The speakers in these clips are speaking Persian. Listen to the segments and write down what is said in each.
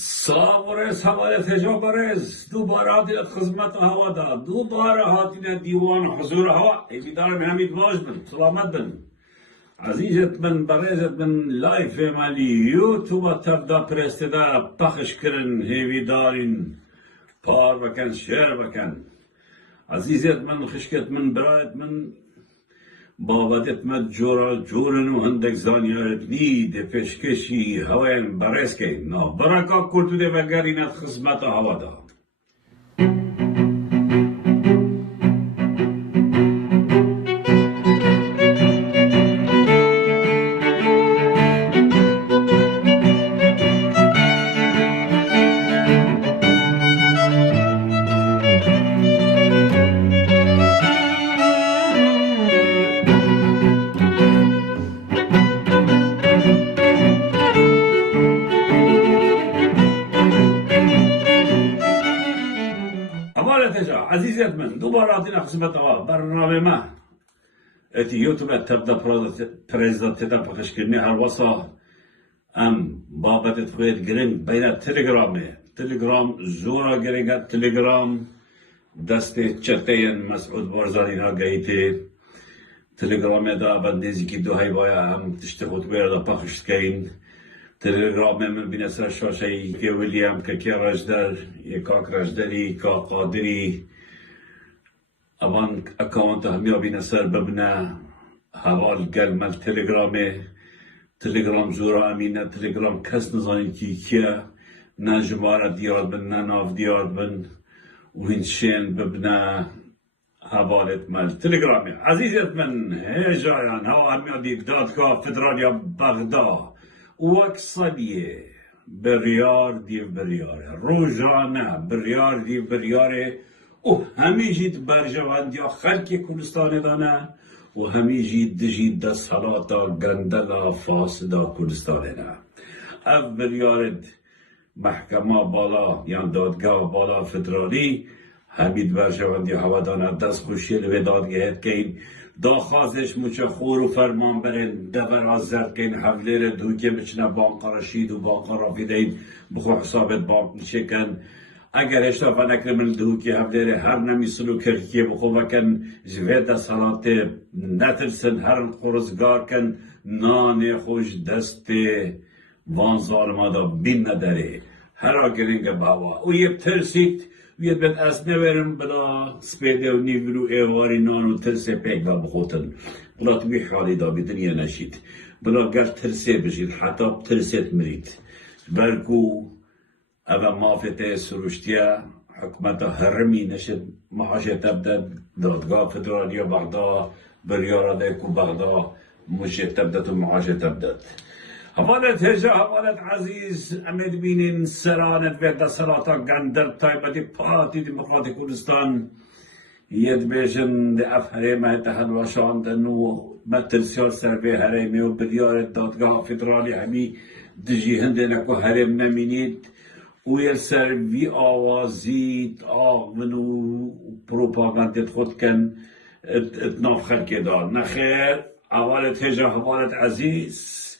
ساورز حوالت هجابرز دوباره هاتیت خدمت هوا دا دوباره هاتیت دیوان حضور هوا ایدارم همید واج بن سلامت بن عزیزت من برزت من لایف مالی یوتیوب تبدا پرستدا پخش کرن هیوی دارین پار بکن شیر بکن عزیزت من خشکت من برایت من بابدت مد جورن و هندک زانیارت نید پیشکشی هواین برس که نه برکا کرتو ده وگرینت خدمت هوا دا عزیزت من دوباره آتینا خدمت هوا برنامه ما ات یوتیوب تبدا پرزیدنت تدا پخش کنی هر واسه ام بابت خویت گرنگ بین تلگرام زورا گرنگ تلگرام دست چرتین مسعود بارزانی ها گیته تلگرام دا بندیزی کی دو های بایا هم تشتخوت بیره دا پخش کن تلگرام من بین سر شاشهی که ویلیام که رجدر یکاک رجدری که قادری اوان اکاونت همیا بین سر ببنا حوال گل مل تلگرام زورا امینه تلگرام کس نزانی که نه جماره دیار بن نه ناف دیار بن و هنشین ببنا حوالت مل تلگرامی عزیزت من هجایان هوا همیا دادگاه فدرالیا بغداد وەکسەلیێ بڕیار دیو بڕیارە ڕۆژانە بڕیار دیو بڕیارێ و هەمیژیت بەرژەوەندیا خەلکی کوردستانێدانە و هەمیژی دژی دەسەڵاتە گەندەلا فاسدا کوردستانێنە ئەف بڕیارت محکەما باڵا یان دادگاه باڵا فدرالی هەمیت بەرژەوەندی هەوادانە دەستخوشیە لەوێ دادگەهێتکەین داخوازش موچه خور و فرمان برن دور آزرد کن حولیر دوکه بچنه بانقا رشید و بانقا رافیدین بخو حسابت بانق میشه کن اگر اشتافا نکرمن دوکه حولیر هر نمی سلو کرکیه بخو وکن جوید سالات نترسن هر خورزگار کن نان خوش دست وان ظالما دا بین نداره هر آگرینگ باوا و یه ترسید وید بد اسمه ورم بلا سپیده و نیورو ایواری نانو ترسه پیک با بخوتن بلا توی حالی دا بیدن یه نشید بلا گر ترسه بشید حتی ترسیت مرید برکو اوه مافته سروشتیا حکمتا هرمی نشد معاشه تبدد دادگاه فدرالیا بغداد بریارا دیکو بغداد مشه تبدد و معاشه تبدد حوالت هجا حوالت عزیز امید بینین سرانت ویده سراتا گندر تایبتی پارتی دموکراتی کردستان ید بیشن ده اف حریمه تحل وشاندن و مترسیار سربه حریمه و بریار دادگاه فدرالی همی دجی هنده نکو حریم نمینید و یل سر وی آوازید آغمن و پروپاگاندت خود کن اتناف خلقه دار نخیر حوالت هجا حوالت عزیز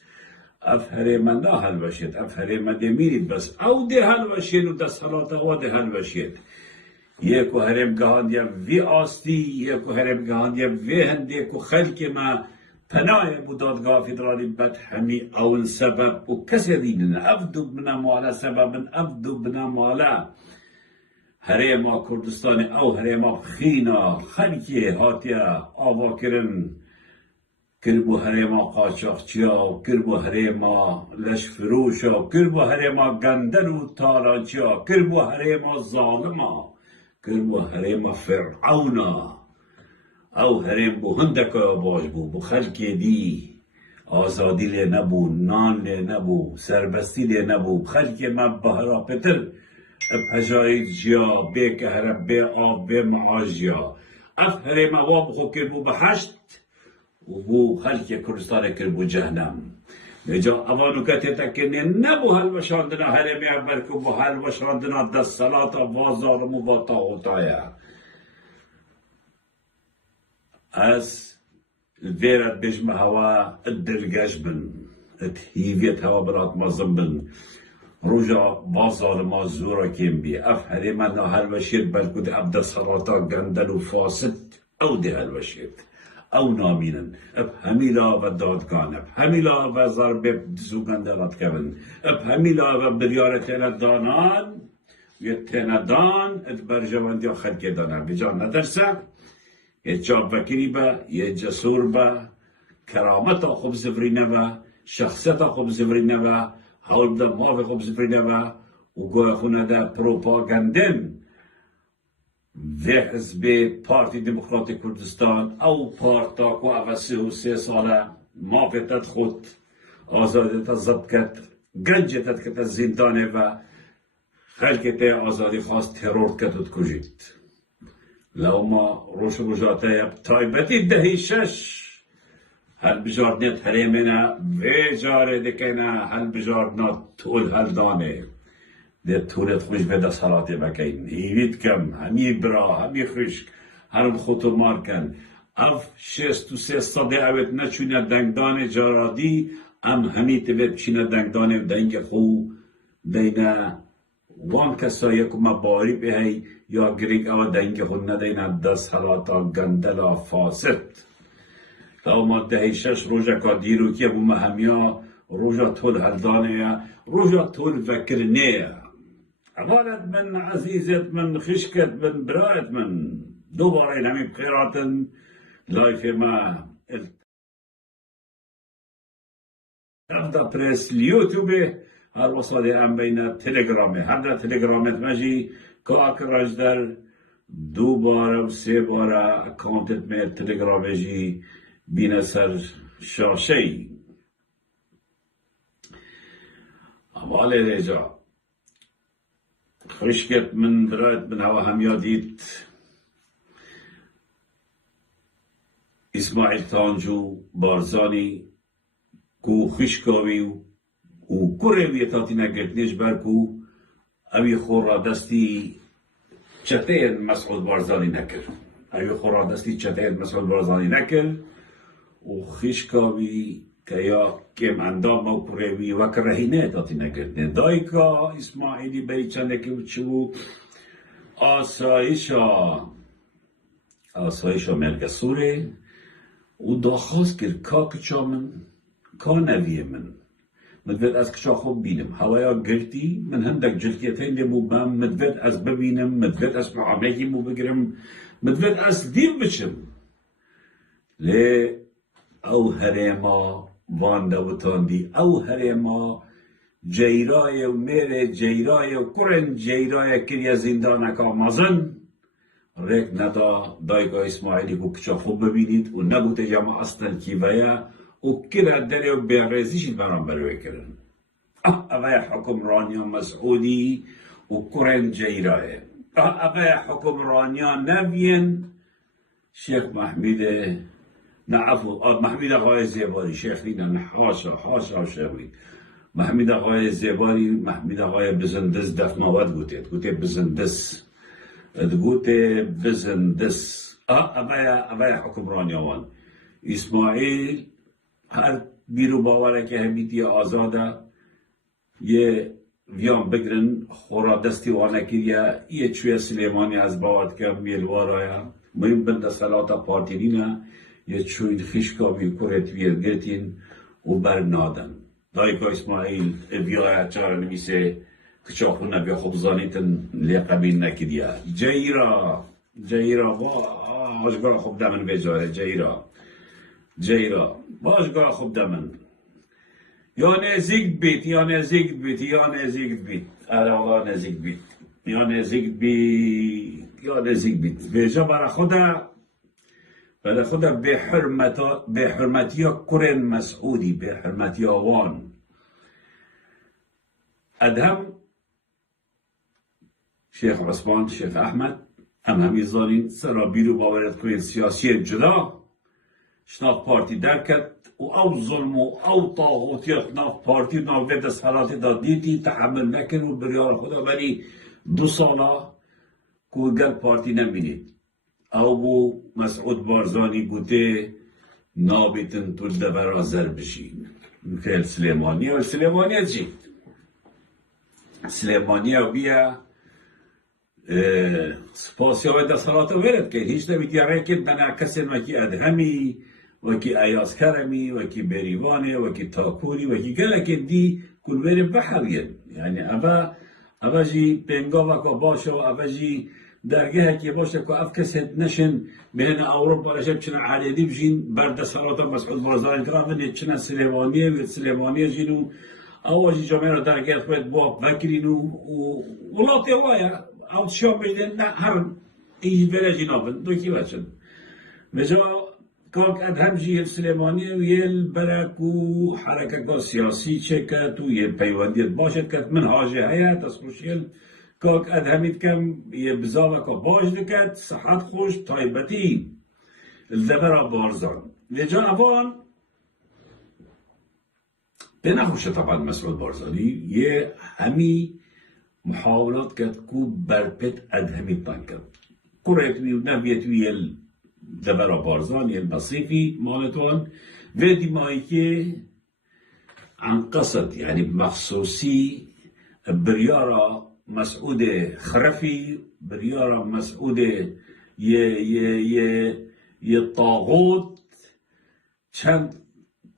اف هريمه لا هلوشيت اف هريمه دي ميريد بس او دي هلوشيت و دس صلاة او دي هلوشيت يكو هريم قهانديا في آستي يكو هريم قهانديا في هنديكو خلقي ما پناه بودادگاه فدرالی بد همی اون سبب و کسی دینن افدو بنا مالا سبب افدو بنا مالا هريما کردستان او هريما خینا خلقي هاتیا آوا کرن کربو هرما قاچاقچیا کربو هرما لش فروشا کربو هرما گندن و تالاچیا کربو هرما ظالما کربو هرما فرعونا او هرم بو هندکا باش بو خلکی دی آزادی لی نبو نان لی نبو سربستی لی نبو خلکی ما بهرا پتر بهجایید جیا بی کهرب بی آب بی معاجیا اف هرما وابخو کربو بحشت و بو خلق کردستان کربو جهنم نجا اوانو کتی تکنی نبو هلوشاندنا هرمی بلکو بو هلوشاندنا دست صلاة وازارمو با طاغوتایا از ویرت بجمع هوا الدلگش بن ات هیویت هوا برات مازم بن روجا بازار ما زورا كيم بي اف هريما نا هالوشيت بلكود ابدا صلاتا قندل وفاسد او دي هالوشيت او نامينن اب هميلا و دادگان اب هميلا و ضرب دزو قندلات كبن اب هميلا و بريارتين الدانان يتين دان اد برجوان دي خلق دانا بجان ندرسه يجاب وكري با يجسور با كرامتا خوب زفرينه با شخصيتا خوب زفرينه با حول دا ماف خوب زفرينه با و گوه خونه دا پروپاگندن و حزب پارتی دموکرات کردستان او پارتا کو او 33 ساله مافتت خود آزادیت ضبط کد گنجتت کد زندانه و خلقت آزادی خواست ترور کدود کجید لو ما روش رجاته تایبتی دهی شش هل بجاردنت هلیمنا و جاره دکینا هل بجاردنا طول هل دانه ده طولت خوش بده صلاتی بکین هیوید کم همی برا همی خشک هرم خطو مار کن اف 63 صده اوید نچونه دنگدان جارادی ام همی تبید چینه دنگدان دنگ خو دینا وان کسایی که ما باری بهی یا گریگ او دنگ خو ندینا ده صلاتا گندلا فاسد تا ما دهی شش روژا که دیرو که بوم همیا روژا طول هلدانه روژا طول وکرنه غالت من عزيزت من خشكت من برارت من دوباره نمی بخيرات لايف ما افضل بريس اليوتيوب هالوصل ام بين تليجرام هذا تليجرامت ماجي كاك راجدر دوباره و سه باره اکانتت میں تليجرام جي بين سر شاشي اوالي رجع خشكت من برایت من هوا هم یادید اسماعیل تانجو بارزانی کو خشکاوی و کوروی تاتی نگرتنیش برکو اوی خورا دستی چتین مسعود بارزانی نکر اوی خورا دستی چتین مسعود بارزانی نکر و خشکاوی که یا کم اندام و کوروی و کرهینه تاتی نگرتنی دایکا اسماعیلی بری چنده که بچو آسایشا مرگسوره و داخواست کرد که کچا من که نویه من مدوید از کچا خوب بینم هوایا گرتی من هندک جلکیتین لیمو بام مدوید از ببینم مدوید از معاملهی مو بگرم مدوید از دیم بچم لی او هریما وانده و تاندی او هریما جیرای و میره جیرای و کرن جیرای کریه زندانکا مزن ریک ندا دایگاه اسماعیلی کو کچا خوب ببینید و نبوده جمع اصلا کیویا و کلا داره و بیغریزیشید برام بروی کرن اوه حکمرانیا مسعودی و کرن جیرای اوه حکمرانیا نوین شیخ محمود نعفو محمود آقای زیباری شیخ نیدن حاشا شیخ محمود آقای زیباری محمود آقای بزندس دفناوت گوته بزندس گوته بزندس اوه حکمرانی آوان اسماعیل هر بیرو باوره که همیتی آزاده یه ویان بگرن خورا دستی وانکیه یه چوی سلیمانی از باوت که میلوارای مهم بنده صلاتا پارتینینه یه چوی خشکا بی کرت ویرگرتین و برنادن دایکا اسماعیل ویای چرا نمیسه کچا خونه بیا خوب زانیتن لیقبین نکدیه جیرا باشگاه خوب دمن بجاره جیرا باشگاه خوب دمن یا نزیک بیت آقا نزیک بیت بیجا برا خدا به حرمتی کرن مسعودی به حرمتی آوان ادهم شیخ عثمان شیخ احمد همی زانین سرا بیرو باورت کنید سیاسی جدا شناف پارتی درکت و او ظلم و او طاغوتیت ناف پارتی و ناف وید صلاتی دا دیتی تحمل نکن و بریار خدا ولی 2 ساله که گل پارتی نبینید او بو مسعود بارزانی گوته نابتن تو دبر آزر بشین فعل سلیمانی و سلیمانی جید سليمانية وبيا سپاسیا و دستالات ورد کرد هیچ نمیتی رکت بنا کسی وکی ادهمی وکی ایاز کرمی وکی بریوانه وکی تاکوری وکی گره که دی کل وری بحوید یعنی اوه جی پنگا وکا باشه و اوه جی درگه که باشه که اف کسی نشن بین اوروپا رشب چنان علیدی بجین بر دستالات مسعود بارزان کرافن چنان سلیمانیه و سلیمانیه جینو اواجی جامعه را درگه خود با بکرینو و ولاتی وایا او شام بیدن نه هر ای بلجی نابن دو کی بچن مجا کاک ادهم جی سلیمانی و یل برکو حرکت سیاسی چکت و یه پیوندیت باشد کت من حاجه هیا تسخوشیل کاک ادهمیت کم یه بزاوه که باش دکت صحت خوش تایبتی الدبر بارزان لجا اوان به نخوشه طبعا مسعود بارزانی یه همی محاولات كانت كوب بربت أدهمي طنكت كوريتوي ونبيتوي الدبرة بارزان البصيفي مالتون فيدي مايكي عن قصد يعني بمخصوصي بريارة مسعودة خرفي بريارة مسعودة الطاغوت چند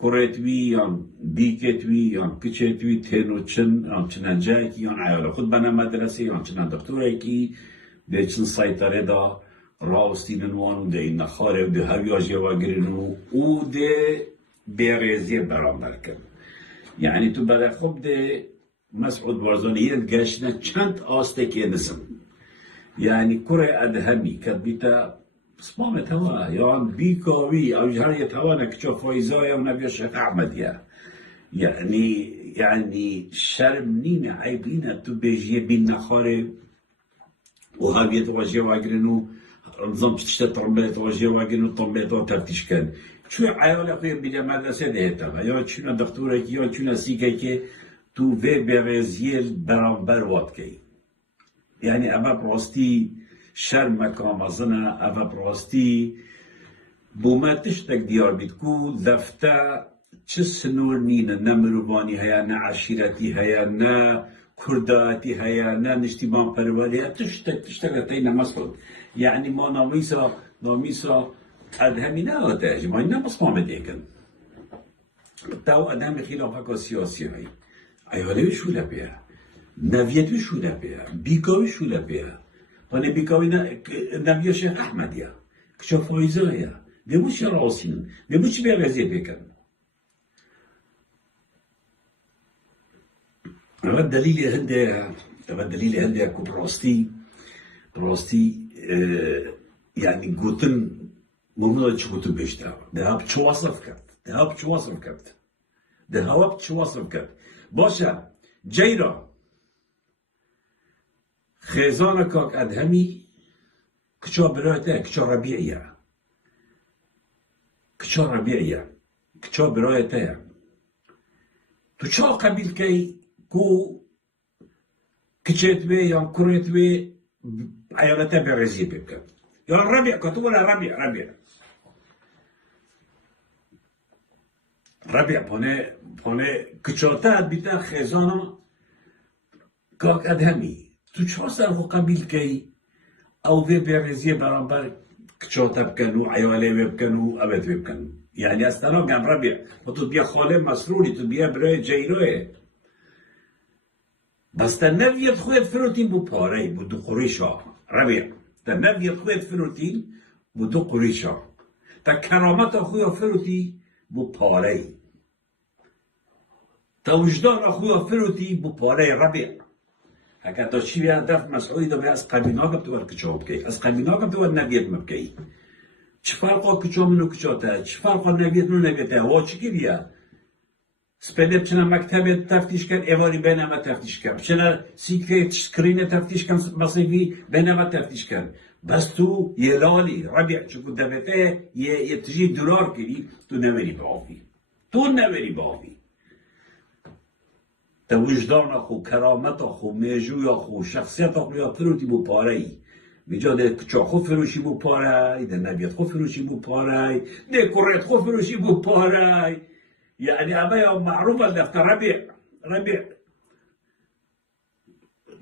كوريتوي يان بيكتوي يان كيتشتوي تينو تشن يان تشنانجاكي يان عيالا خود بنا مدرسة يان تشنان دكتوريكي دي تشن سيطرة دا راوستين نوانو دي نخارب دي هاوياجي واقرينو و دي بيريزي برامبر كن يعني تو بلا خب دي مسعود بارزاني يلقاشنا چند آستكي نسم يعني كوري أدهمي كتبتا سپامت هوا یا بیکاری او جهریت هوا نکچه فایزای و نبی شیخ احمدیه یعنی شرم نینه عیبینه تو بیجیه بین نخاره و هاویت واجه واگرنو نظام تشتا ترمبیت واجه واگرنو ترمبیت و تفتیش کن چوی عیال خوی بیده مدرسه دهتا یا چونه دکتوره که یا چونه سیکه که تو وی برزیل برانبر واد که یعنی اما براستی شرم کامازنه اوه براستی بومه تشتک دیار بید کو دفته چه سنور نینه نه مروبانی هیا نه عشیرتی هیا نه کرداتی هیا نه نشتیبان پروری هیا تشتک تایی نمسخود یعنی ما نامیسا ادهمی نه آتاجی ما این نمسخوامه دیکن تاو ادهم خلافه که سیاسی هایی ایاله شو لبیه نویت شو لبیه بیکاوی شو لبیه فانا بيكاوي نبي شيخ احمد يا كشوف فايزة يا بيبوش راسين بيبوش بيغازي بيكن هذا الدليل هندي كو براستي يعني قوتن ممنوع تشوتو بيشتا ده بتشواصف كت باشا جيرا خيزانة كاك أدهمي كشا برايته كشا ربيعية كشا برايته تو شا قبيل كي كو كشيت بي يان كوريت بي عيالته برزي بك يان ربيع كتولا ربيع بونه كشاته بيتا خيزانة كاك أدهمي تو چهار سال خو قبیل کی او وی برزیه برانبر کچاته بکن و عیاله بکن و ابد بکن یعنی از طرف گم ربیع و تو بیا خاله مسروری تو بیا برای جیروه بس تا نویت خود فروتین بو پاره بو دو قریشا ربیع تا نویت خود فروتین بو دو قریشا تا کرامت خویا فروتی بو پاره تا وجدان خویا فروتی بو پاره ربیع اگر تا چی بیا هدف مسئولی دو از قبینا کب تو کچا بکی از قبینا کب تو نویت مبکی چه فرقا کچا منو کچا تا چه فرقا نویت منو نویت ها چی کی بیا سپلب چنا مکتب تفتیش کن ایواری بینما تفتیش کن چنا سیکه سکرین تفتیش کن مصیفی بینما تفتیش کن بس تو یه لالی ربیع چکو دفته یه تجی دلار کری تو نویری بافی تا وجدان خو کرامت خو میجوی خو شخصیت خو یا فروتی بو پاره ای بجا ده کچا خو فروشی بو پاره ای ده نبیت خو فروشی بو پاره ای ده کرت خو فروشی بو پاره ای یعنی اما یا معروف الدفت ربیع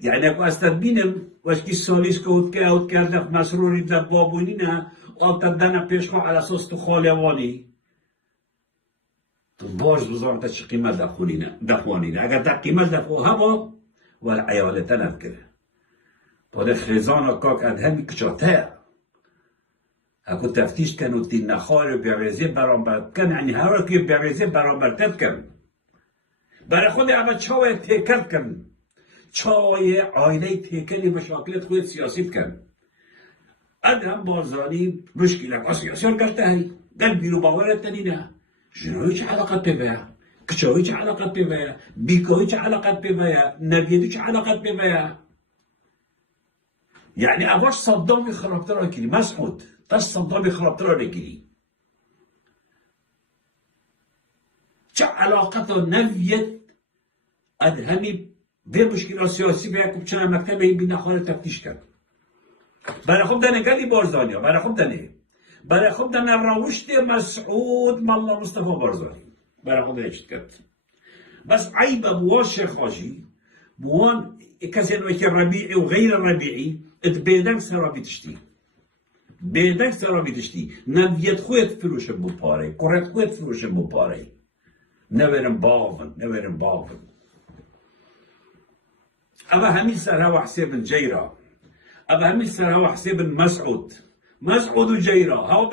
يعني اكو استبينم واش كي سوليس كوت كاوت كارد مسروري دبابونينا او تدنا بيشخو على اساس تو خالواني باش بزرگ تا چی قیمت دخوانینه اگر تا قیمت دخو هوا ولی عیالتا نذکره پاده خیزان کاک ادهمی کچاته اکو تفتیش کن و تی نخار بیارزی برانبرد کن یعنی هر که بیارزی برانبردت کن برای خود اما چاوی تیکت کن چاوی عائله تیکنی مشاکلت خود سیاسی کن ادهم بارزانی مشکل سیاسیان کرده هی دل بیرو باورت تنینه جنوی چه علاقت ببایا کچاوی چه علاقت ببایا بیکایی چه علاقت ببایا نویدی چه علاقت ببایا يعني أواش صدامي خرابترا كيري مسعود تاش صدامي خرابترا لكيري چه علاقة نفيت أدهمي بمشكلة سياسية بيكم چنا مكتبه بينا خال تفتيش كد برای خب دنه قالي بارزانيا برای خب دنه روشت مسعود مالله مصطفى بارزاني برای خب دنه چت كد بس عيب بواش خاجي بوان كسي انو ربيعي وغير الربيعي بيدك سرابي تشتي بيدك سرابي تشتي نبيت خويت فروش بو باري كورت خويت فروش بو باري نورن باغن أبا همي سرها حساب جيرا أبا همي سرها حساب مسعود وجيرا هوا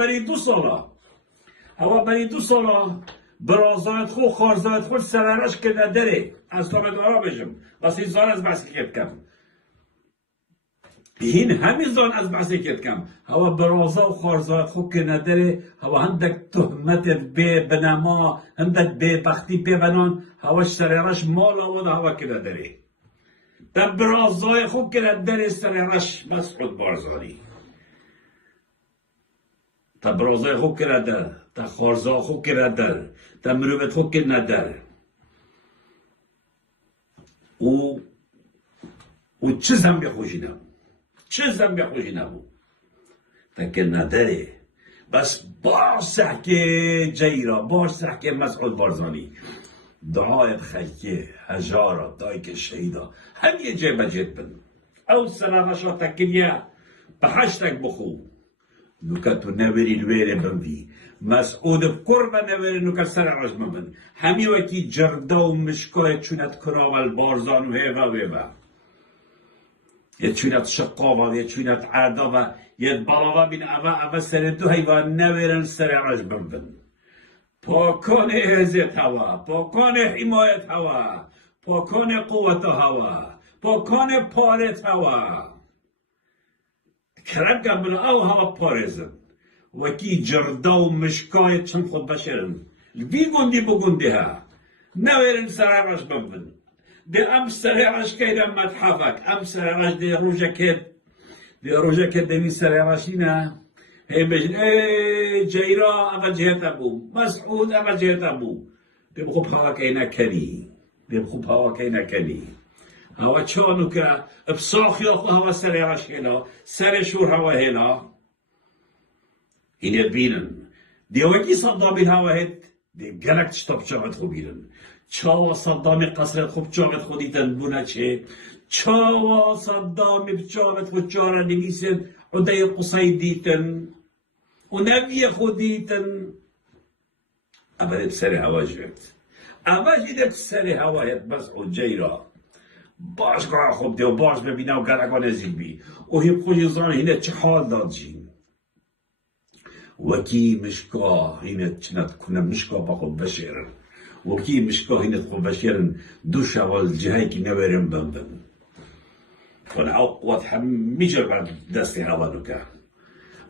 بري دو صلاة برازات خو خارزات خو سرارش كده داري أصلا دارا بجم بس این زان از بحثی کرد کم هین همین زان از بحثی کرد کم هوا برازا و خارزات خو که نداره هوا هندک تهمت به بنما هندک به بختی به بنان هواش سرارش مال آواد هوا که نداره تا برازای خو که نداره سرارش مسعود بارزانی تا برازای خو که نداره تا خارزا خو که نداره تا مروبت خو که نداره و چه زنبی خوشی نبود تکن نداره بس باش سحکه جیرا باش سحکه مسعود بارزانی دعایت خیکه هجارا دایک شهیدا هم یه جای بجید بن او سلامشا تکنیه به هشتک بخو نوکا تو نوری الویره بنوی مسعود قرب نوری نوکا سر رجم بن همی وکی جردا و مشکای چونت کراول بارزان و هیوا یه چونت شقاوه یه چونت عرداوه یه بالاوه بین اما سر دو هیوان نویرن سر رجم بن پاکان عزت هوا پاکان حمایت هوا پاکان قوت هوا پاکان پارت هوا کرد قبل او هوا پارزن وکی جردا و مشکای چند خود بشرن بی گندی بگنده ها نویرن سرعش ببن ده ام سرعش کهیدم متحفک ام سرعش ده روژه کد دمی سرعشی نه هی بجن ای جیرا اما جهت ابو مسعود اما جهت ابو ده بخوب هوا که نکنی هوا چانو که بساخی آخو هوا سرعش هلا سر شور هوا هلا اینه بینن دیوکی صدامی هوا هد دی گلک چطاب چاقت خوبیدن چاوا صدامی قصرت خوب چاقت خودیدن بونه چه چاوا صدامی چاقت خود چاره نمیسن و دی قصای دیتن و نبی خودیتن اما بسر هوا جوید اما جیده بسر هوا هد بس و جیرا باش کار خوب دیو باش ببینه و گلکا نزیل بی و هیم خوشی زان هینه چه حال داد جین وكي مشكا هنا تشنات كنا مشكا باخو بشيرن وكي مشكا هنا تخو بشيرن دو شغل جهايك نورن بندن فالعوق واضحة ميجر بعد دستي هوانوكا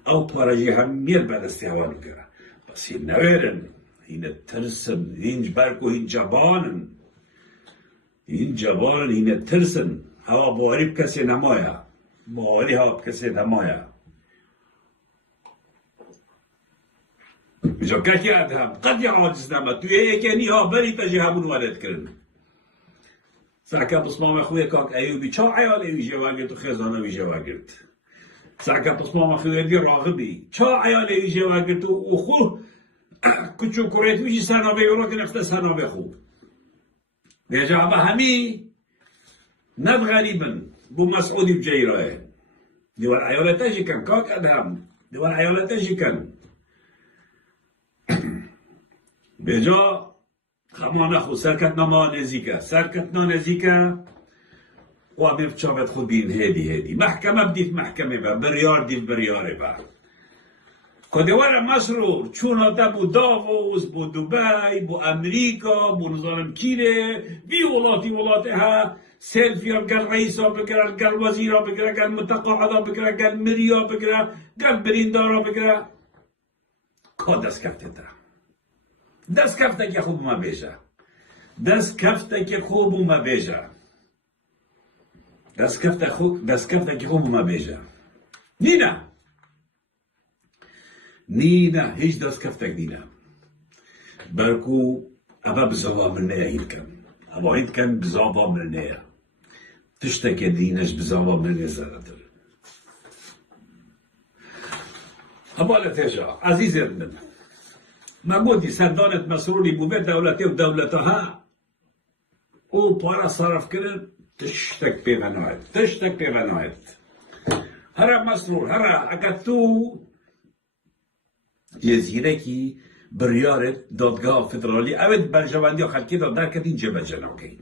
او باراجي همير بعد دستي هوانوكا بس هنا نورن هنا ترسن هين باركو هين جبانن هنا ترسن هوا بواري بكسي نمايا بواري هوا بكسي نمايا بجا كاكي ادهم قد يعاجز نما تو يكني ها بري تجي همون ولد كرن ساكا بصمام اخويا كاك ايوبي چا عيال ايوي جواگرت و خزانه وي جواگرت ساكا بصمام اخويا دي راغبي چا عيال ايوي جواگرت و خو كچو كوريت ويجي سنه بيورا كنفت سنه بخو بيجا با همي ند غريبا بو مسعودي بجيراه دول عيالتاجي كان كاك أدهم دول عيالتاجي كان بجا خمانه خو سرکتنا ما نزیکه و بچابت خود بین هدی محکمه بدید محکمه با بریار دید بریاره با کدوار مسرور چون آتا بو داووس بو دبی بو امریکا بو نظام کیره بی ولاتی ها سيلفي قال رئيسه بكره قال وزيره بكره قال متقاعده بكره قال مريا بكره قال بريندارا بكره كو دست كفتك يا خوب ما بيجا دست كفتك يا خوب ما بيجا دست كفتك يا خوب ما بيجا نينا هيج دست كفتك نينا بركو أبا بزوا من يلكم أبا هيد كان بزوا من تشتكي دينش بزوا من زارتر أبا لا ترجع عزيزي من ما بودي سردانة مسروري بوبيت دولتي ودولتها او بارا صرف كرن تشتك بغنايت هرا مسرور هرا اكتو يزيركي بريارت دادگاه فدرالي اوید برجواندی خلقی داد در کدین جبه جناكي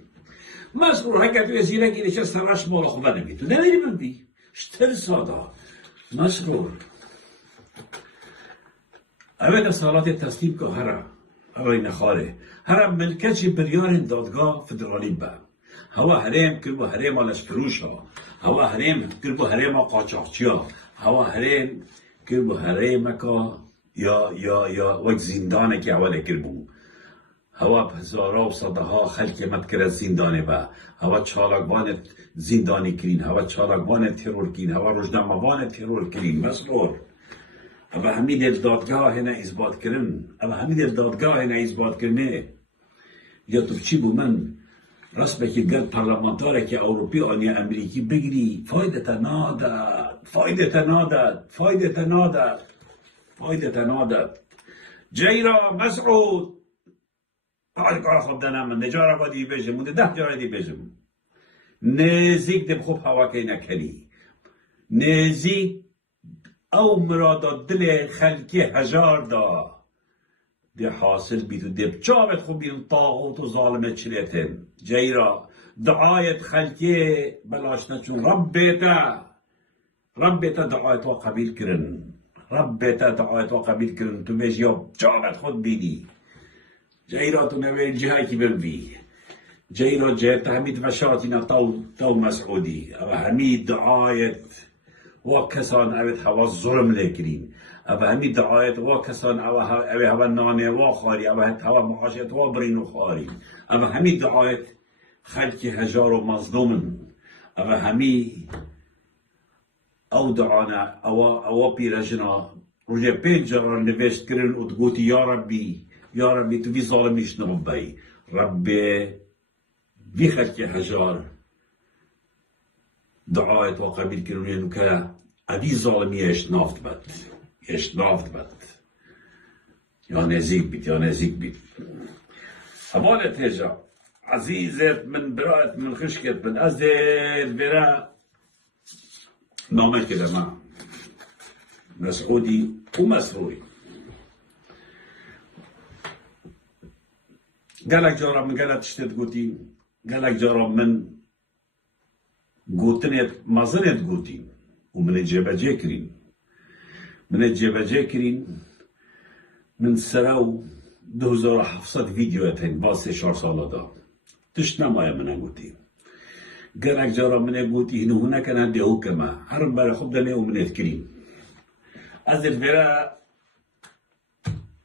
مسرور هكتو يزيركي ليش سراش مالا خوبه نبيتو نميري بلدي شتر سادا مسرور اوید سالات تسلیم که هرا نخاره هرا ملکچ بریار دادگاه فدرالی با هوا هرم کربو هرم آلش فروش ها هوا هرم کربو هرم قاچاقچی ها هوا هرم کربو هرم کا یا وقت زندانه که اوله کربو هوا هزارا و صده ها خلق مت کرد زندانه با هوا چالاکوان زندانی کرین هوا چالاکوان ترور کرین هوا رجناموان ترور کرین مسرور اما همین دادگاه هنا اثبات کردن یا تو چی بو من رسمه که گل پارلمانتاره که اروپی آنی امریکی بگیری فایده نادد جیرا مسعود آقای کار خوب دنم من نجارا با دی بجم منده 10 جاره دی بجم نزیک دم خوب هوا که نکنی نزیک او مراد دل خلقی هزار دا دی حاصل بیتو دی بچابت خوب بین طاغوت و ظالمت چلیتن جیرا دعایت خلقی بلاشنا چون ربیتا دعایت و قبیل کرن تو بیش یا بچابت خود بینی جیرا تو نوی جهایی که بلوی جیرا جهت همید وشاتینا تو مسعودی او همید دعایت و کسان اوید هوا ظلم نکرین او همی دعایت و کسان اوید هوا نانه و خاری اوید هوا معاشت و برین و خاری او همی دعایت خلق هجار و مظلومن او همی او دعانا او پیرجنا روژه 5 جرار نوشت کرن و تگوتی یا ربی تو وی ظالمیش نربی ربی وی خلق هجار دعایت و قبیل کرنین که ادی ظالمی اشنافت بد یا نزیک بیت حوالت هجا عزیزت من برایت من خشکت من ازت برا نامه کلمه مسعودی و مسروری گلک جارا من گلت شتت گوتی گلک جارا من گوتنت مزنت گوتیم و من جبجه کرین من سراو 2700 ویدیو اتین باز 4 ساله دا تشت نمایه من گوتیم گرک جارا من گوتی هنو هنه کنه دیو کما هرم برای خود دنه و منت کریم از الفرا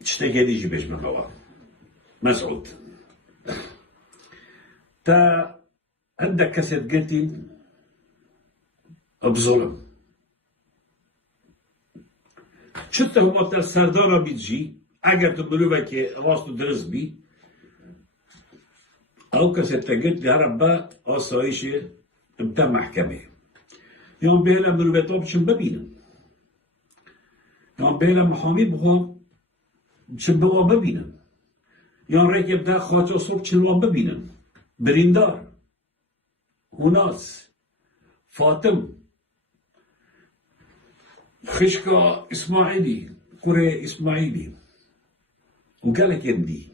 تشتاقي ديجي باش من بابا مسعود تا عندك كاسيت قلتي بظلم شتا هما تا سردارا بيتجي اگر تو بلوبه که راستو درست بی او كاسيت قلت لي هربا آسایش بتا محكمة يوم بيلا بلوبه طوب ببينم يوم بيلا محامي بخوام بوا ببینم یا رکب در خاطر صبح چلوان ببینم بریندار وناس فاطم خشكا إسماعيلي كوري إسماعيلي وقالك يدي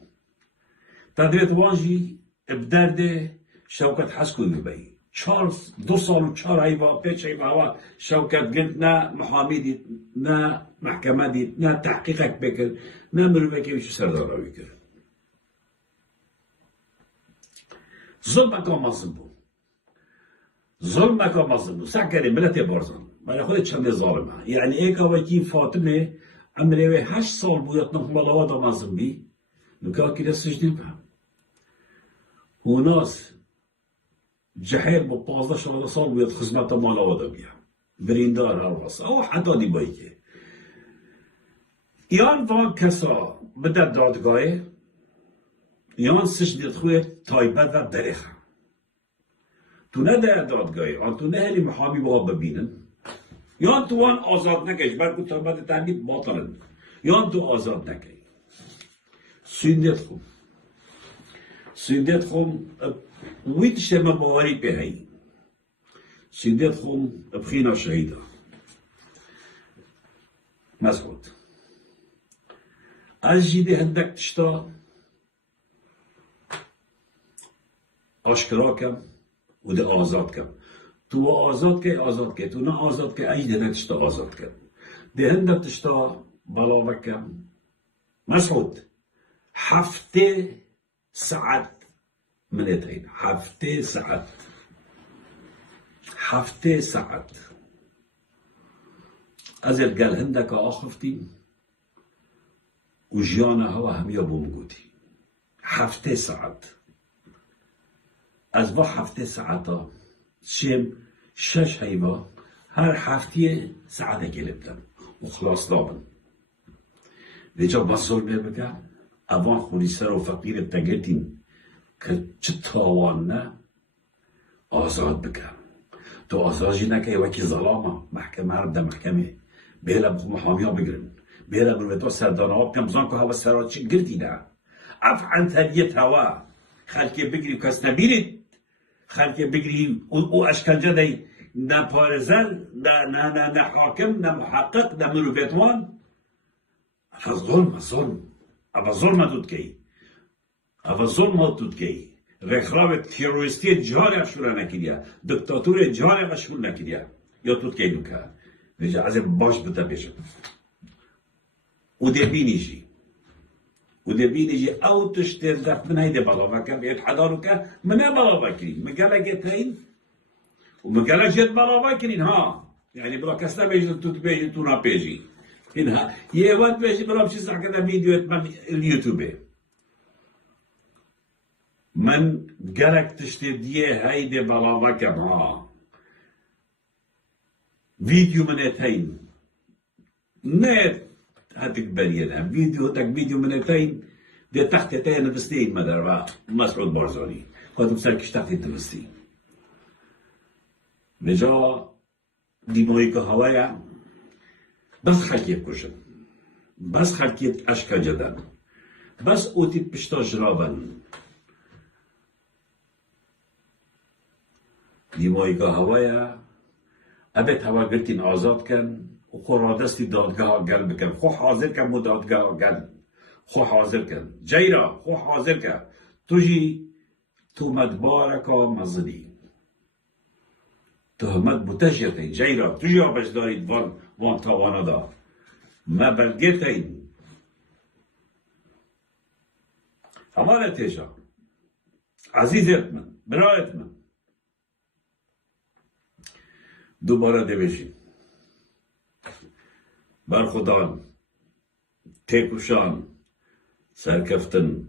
تدريت واجي بدرده شوكت حسكو يبي تشارلز 2 سال و 4 هيبا 5 هيبا شوكت قلت نا محامي دي نا محكمة دي نا تحقيقك بكر نا مروبكي وشو سردارة بكر ظلمك ومظلمه ظلمك ومظلمه سعكري ملتي بارزان ما ياخذ شنو ظالمه يعني ايكا وكي فاطمه عمري 8 سال بويت نخمل هذا مظلم بي نكا كده السجن بها وناس جحيل ب 15 سال بويت خدمته مال هذا بيها بريندار الراس او حتى دي بايكي يان فان كسا بدا دادگاه یان سجن خویت تایبت و درخه تو نه در دادگاهی آن تو نه هلی محامی با ببینن یان تو آن آزاد نکش برکو تایبت تعلیب باطلن یان تو آزاد نکش سیندت خوم ویت شما باوری پهی سیندت خوم بخینا شهیده مسعود از جیده هندک تشتا آشکرا کم و ده آزاد کم تو آزاد که تو نه آزاد که ای ده تشتا آزاد کم ده هنده تشتا بلاوه کم مسعود 7 ساعت منتين 7 ساعت 7 ساعت ازل قال هندك آخفتي وجيانا هوا هم يابو مقوتي 7 ساعت از با 7 ساعتا شم 6 هيبا هر 7 ساعت گلبتن و خلاص دابن دیجا بسول بکن اوان خوری سر و فقیر بتگرتین که چه تاوان نه آزاد بکن تو آزادی نکه وکی ظلامه محکمه رب ده محکمه بیلا بخو محامی ها بگرن بیلا برویتا سردانه ها بکن بزن که هوا سرات چی گردی نه افعن تلیت هوا خلکی بگری و کس نبیرید خلکی بگری او اشکنجه دی نه پارزل نه حاکم نه محقق نه مروفیتوان اما ظلم دود کی اما ظلم دود کی رخراب تروریستی جهان اشول نکریا دکتاتور جهان اشول نکریا یا دود کی دوکا ویجا از باش بتا بیشم و ده بینیجی او تشتر دفت من هیده بلاوه کم بیت حدارو که منه بلاوه کرین مگالا گترین و مگالا جد بلاوه کرین ها يعني بلا كسنا بيجي بيجي تونا بيجي هنا يوات بيجي بلا بشي صح كذا فيديو من اليوتيوب من جرك تشتديه هيدي بلا وكم ها فيديو منتين نت هاتك برينا فيديو منتين دي تحت تين بستين مدربا مسعود بارزاني قد بسركش تحت التبستين بجا دیمایی که هوایا بس خلقیت کشن بس خلقیت اشکا جدن بس اوتیت پشتا جرابن دیمایی که هوایا ابت هوا گرتین آزاد کن و خو رادستی دادگاه گل بکن خو حاضر کن مو دادگاه گل خو حاضر کن جیرا خو حاضر کن توجی تو مدبارکا مزدی تهمت بتجرتين جيرا تجي باش داريد وان توانا دا ما بلغتين همان نتيجة عزيزت من برایت من دوباره دوشیم برخودان تکوشان سرکفتن